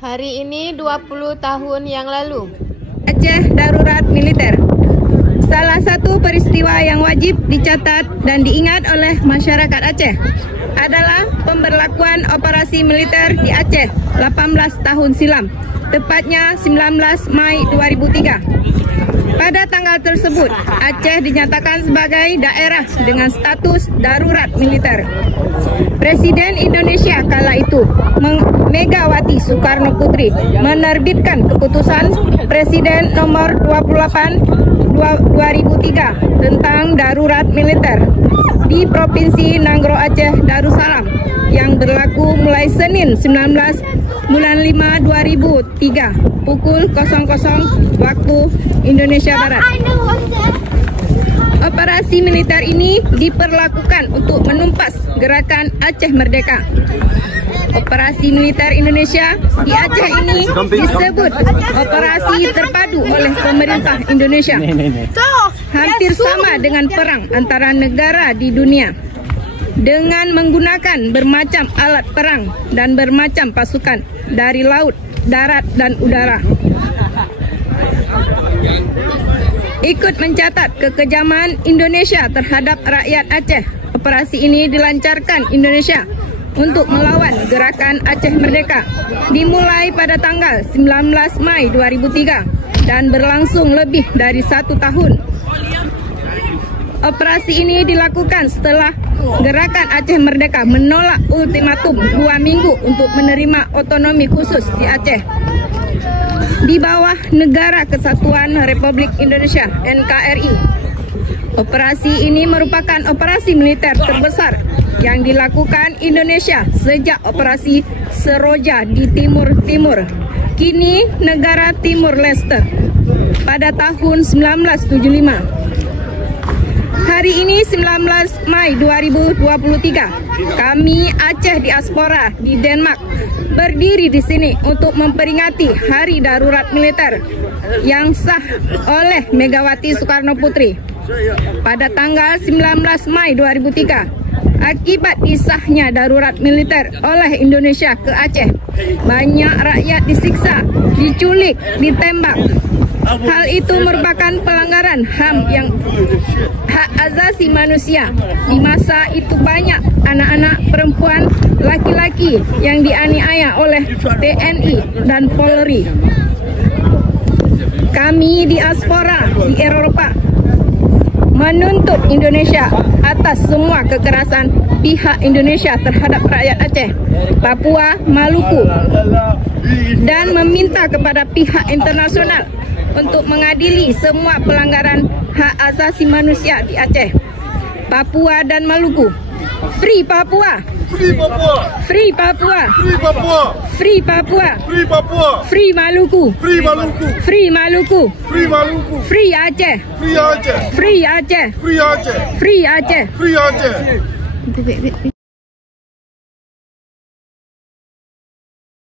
Hari ini 20 tahun yang lalu, Aceh darurat militer. Salah satu peristiwa yang wajib dicatat dan diingat oleh masyarakat Aceh adalah pemberlakuan operasi militer di Aceh 18 tahun silam, tepatnya 19 Mei 2003. Pada tanggal tersebut, Aceh dinyatakan sebagai daerah dengan status darurat militer. Presiden Indonesia kala itu, Megawati Soekarno Putri, menerbitkan keputusan Presiden nomor 28/2003 tentang darurat militer di Provinsi Nanggro Aceh Darussalam yang berlaku mulai Senin 19 bulan 5 2003 pukul 00 waktu Indonesia Barat. Operasi militer ini diperlakukan untuk menumpas gerakan Aceh Merdeka. Operasi militer Indonesia di Aceh ini disebut operasi terpadu oleh pemerintah Indonesia. Hampir sama dengan perang antara negara di dunia, dengan menggunakan bermacam alat perang dan bermacam pasukan dari laut, darat, dan udara. Ikut mencatat kekejaman Indonesia terhadap rakyat Aceh. Operasi ini dilancarkan Indonesia untuk melawan gerakan Aceh Merdeka, dimulai pada tanggal 19 Mei 2003 dan berlangsung lebih dari 1 tahun. Operasi ini dilakukan setelah gerakan Aceh Merdeka menolak ultimatum 2 minggu untuk menerima otonomi khusus di Aceh di bawah Negara Kesatuan Republik Indonesia (NKRI). Operasi ini merupakan operasi militer terbesar yang dilakukan Indonesia sejak operasi Seroja di Timur Timur, kini negara Timur Leste, pada tahun 1975. Hari ini 19 Mei 2023, kami Aceh Diaspora di Denmark berdiri di sini untuk memperingati Hari Darurat Militer yang sah oleh Megawati Soekarno Putri pada tanggal 19 Mei 2003. Akibat disahnya darurat militer oleh Indonesia ke Aceh, banyak rakyat disiksa, diculik, ditembak. Hal itu merupakan pelanggaran HAM yang hak asasi manusia. Di masa itu banyak anak-anak, perempuan, laki-laki yang dianiaya oleh TNI dan Polri. Kami diaspora di Eropa menuntut Indonesia atas semua kekerasan pihak Indonesia terhadap rakyat Aceh, Papua, Maluku, dan meminta kepada pihak internasional untuk mengadili semua pelanggaran hak asasi manusia di Aceh, Papua, dan Maluku. Free Papua! Free Papua! Free Papua! Free Papua! Free Papua! Free Papua! Free Maluku! Free Maluku! Free Maluku! Free Maluku! Free Aceh! Free Aceh! Free Aceh! Free Aceh! Free Aceh! Free Aceh!